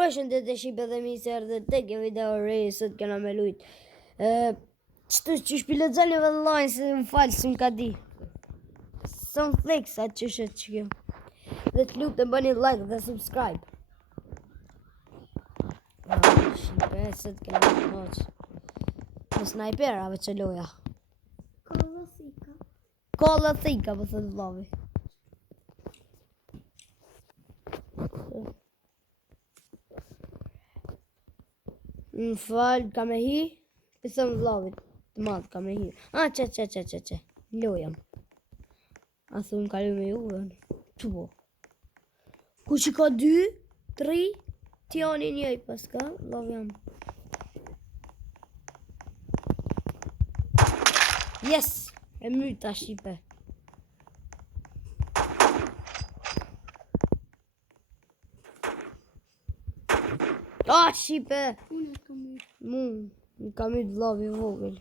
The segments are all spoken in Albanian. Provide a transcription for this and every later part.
Përshëndetje shqipe dhe mi se erdhe tek e video re, sot kena me lujt. Që shpilët zalje vëllaj, se më falë, se më ka di. Some flex, atë që shetë që kjo. Dhe të lutë të bëni like dhe subscribe. Shqipe, sot kena me noqë. Në snajperave që loja. Kolla thika, po thëtë vlavi. Më falë, ka me hi? Pësëm vlavit të madhë, ka me hi. Që. Lojam. A thunë kalu me juve. Që po? Ku që ka 2, 3, tjani njëj pas ka, vlavjam. Yes! E myta shqipe. Shqipe! Më kam i të vlavi vogël.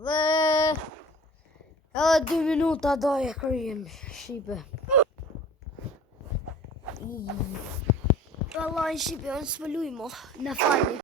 Dhe edhe 2 minuta doje kryem shqipe. Vallaj shqipe, unë s'pëlluj mo, në fali.